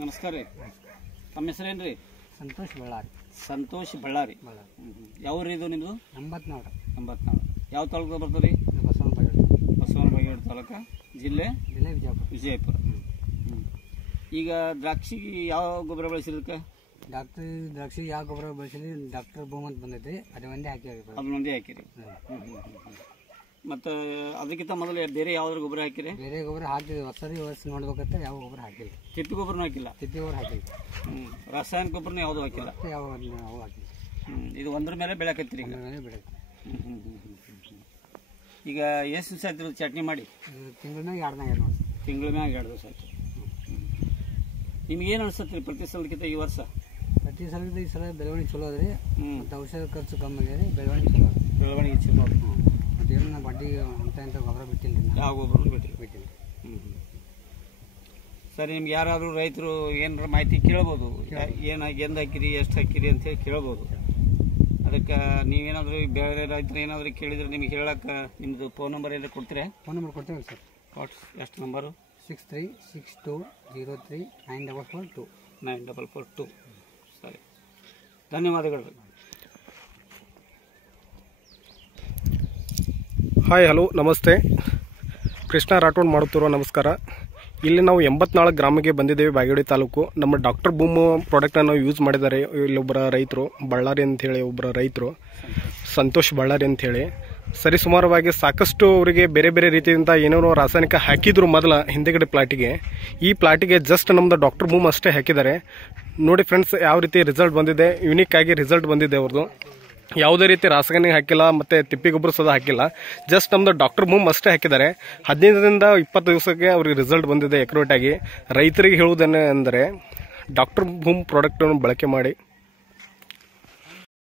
ನಮಸ್ಕಾರ ರೀ. ತಮ್ಮ ಹೆಸರೇನ್ರಿ? ಸಂತೋಷ್ ಬಳ್ಳಾರಿ. ಸಂತೋಷ್ ಬಳ್ಳಾರಿ. ಯಾವ ಊರು ಇದು ನಿಮ್ಮದು? 84. ಯಾವ ತಾಲೂಕು ಬರ್ತದೆ ರೀ? ಬಸವನ ಬಾಗೇವಾಡಿ ತಾಲೂಕು, ಜಿಲ್ಲೆ ವಿಜಯಪುರ. ಈಗ ದ್ರಾಕ್ಷಿಗೆ ಯಾವ ಗೊಬ್ಬರ ಬಳಸಿದಕ್ಕೆ? ದ್ರಾಕ್ಷಿಗೆ ಯಾವ ಗೊಬ್ಬರ ಬಳಸಿದ್ರಿ? ಡಾಕ್ಟರ್ ಬೂಮ್ ಅಂತ ಬಂದೈತಿ, ಅದು ಒಂದೇ ಹಾಕಿರಿ. ಅದನ್ನ ಒಂದೇ ಹಾಕಿರಿ. ಮತ್ತು ಅದಕ್ಕಿಂತ ಮೊದಲು ಬೇರೆ ಯಾವ್ದಾರು ಗೊಬ್ಬರ ಹಾಕಿರಿ? ಬೇರೆ ಗೊಬ್ಬರ ಹಾಕಿದ್ವಿ, ವರ್ಷ ನೋಡ್ಬೇಕಂತ ಯಾವ ಗೊಬ್ಬರ ಹಾಕಿಲ್ಲ. ತಿಪ್ಪಿ ಗೊಬ್ಬರನೂ ಹಾಕಿಲ್ಲ? ತಿಪ್ಪಿ ಗೊಬ್ಬರ ಹಾಕಿಲ್ಲ. ರಾಸಾಯನಿಕ ಗೊಬ್ಬರನೂ ಯಾವುದೂ ಹಾಕಿಲ್ಲ? ಯಾವ ಹಾಕಿಲ್ಲ. ಇದು ಒಂದ್ರ ಮೇಲೆ ಬೆಳಕತ್ತೀರಿ ಈಗ? ಬೆಳಕು. ಈಗ ಎಷ್ಟು ದಿವಸ ಆಯ್ತು ಚಟ್ನಿ ಮಾಡಿ? ತಿಂಗಳ ಮ್ಯಾಗ 2 ದಿನ ನೋಡಿ. ತಿಂಗಳ ಮ್ಯಾಗ 2 ದಿವಸ ಆಯ್ತು. ನಿಮ್ಗೇನು ಅನಿಸುತ್ತೆ ರೀ ಪ್ರತಿ ಸಲಕ್ಕಿಂತ ಈ ವರ್ಷ? ಪ್ರತಿ ಸಲಕ್ಕಿಂತ ಈ ಸಲ ಬೆಳವಣಿಗೆ ಚಲೋ ಅದ್ರಿ. ಮತ್ತು ಔಷಧ ಖರ್ಚು ಕಮ್ಮಿ ಆಗ್ಯದ, ಬೆಳವಣಿಗೆ ಚಲೋ ಅದ. ಬೆಳವಣಿಗೆ ಚಲೋ ಅದ. ಮತ್ತೇನು ನಾ ಬಡ್ಡಿ ಅಂತ ಗೊಬ್ಬರ ಬಿಟ್ಟಿಲ್ಲ. ಯಾವ ಗೊಬ್ಬರ ಬಿಟ್ಟಿಲ್ಲ. ಸರಿ, ನಿಮ್ಗೆ ಯಾರಾದರೂ ರೈತರು ಏನಾರ ಮಾಹಿತಿ ಕೇಳ್ಬೋದು, ಏನಾಗಿ ಎಂದು ಹಾಕಿರಿ, ಎಷ್ಟು ಹಾಕಿರಿ ಅಂತೇಳಿ ಕೇಳ್ಬೋದು. ಅದಕ್ಕೆ ನೀವೇನಾದರೂ ಬೇರೆ ರೈತರು ಏನಾದರೂ ಕೇಳಿದ್ರೆ ನಿಮ್ಗೆ ಹೇಳಕ್ಕೆ ನಿಮ್ಮದು ಫೋನ್ ನಂಬರ್ ಏನಾದ್ರು ಕೊಡ್ತೀರಾ? ಫೋನ್ ನಂಬರ್ ಕೊಡ್ತೀವಿ ಸರ್. ಎಷ್ಟು ನಂಬರು? 6362039442. 9442. ಸರಿ, ಧನ್ಯವಾದಗಳು. ಹಾಯ್, ಹಲೋ, ನಮಸ್ತೆ. ಕೃಷ್ಣ ರಾಠೋಡ್ ಮಾಡುತ್ತಿರುವ ನಮಸ್ಕಾರ. ಇಲ್ಲಿ ನಾವು 84 ಗ್ರಾಮಕ್ಕೆ ಬಂದಿದ್ದೇವೆ, ಬಾಗೇವಾಡಿ ತಾಲೂಕು. ನಮ್ಮ ಡಾಕ್ಟರ್ ಬೂಮ್ ಪ್ರಾಡಕ್ಟನ್ನು ಯೂಸ್ ಮಾಡಿದ್ದಾರೆ ಇಲ್ಲೊಬ್ಬರ ರೈತರು, ಬಳ್ಳಾರಿ ಅಂಥೇಳಿ ಒಬ್ಬರ ರೈತರು, ಸಂತೋಷ್ ಬಳ್ಳಾರಿ ಅಂಥೇಳಿ. ಸರಿ ಸುಮಾರವಾಗಿ ಸಾಕಷ್ಟು ಅವರಿಗೆ ಬೇರೆ ಬೇರೆ ರೀತಿಯಿಂದ ಏನೇನೋ ರಾಸಾಯನಿಕ ಹಾಕಿದ್ರು ಮೊದಲ ಹಿಂದೆಗಡೆ ಪ್ಲಾಟಿಗೆ. ಈ ಪ್ಲಾಟಿಗೆ ಜಸ್ಟ್ ನಮ್ಮದು ಡಾಕ್ಟರ್ ಬೂಮ್ ಅಷ್ಟೇ ಹಾಕಿದ್ದಾರೆ. ನೋಡಿ ಫ್ರೆಂಡ್ಸ್, ಯಾವ ರೀತಿ ರಿಸಲ್ಟ್ ಬಂದಿದೆ, ಯುನಿಕ್ ಆಗಿ ರಿಸಲ್ಟ್ ಬಂದಿದೆ ಅವ್ರದ್ದು. ಯಾವುದೇ ರೀತಿ ರಾಸಾಯನಿಕ ಹಾಕಿಲ್ಲ, ಮತ್ತು ತಿಪ್ಪಿ ಗೊಬ್ಬರ ಸದಾ ಹಾಕಿಲ್ಲ. ಜಸ್ಟ್ ನಮ್ಮದು ಡಾಕ್ಟರ್ ಬೂಮ್ ಅಷ್ಟೇ ಹಾಕಿದ್ದಾರೆ. 15ರಿಂದ 20 ದಿವಸಕ್ಕೆ ಅವ್ರಿಗೆ ರಿಸಲ್ಟ್ ಬಂದಿದೆ ಎಕ್ಯುರೇಟ್ ಆಗಿ. ರೈತರಿಗೆ ಹೇಳುವುದೇನೆಂದರೆ ಡಾಕ್ಟರ್ ಬೂಮ್ ಪ್ರಾಡಕ್ಟನ್ನು ಬಳಕೆ ಮಾಡಿ.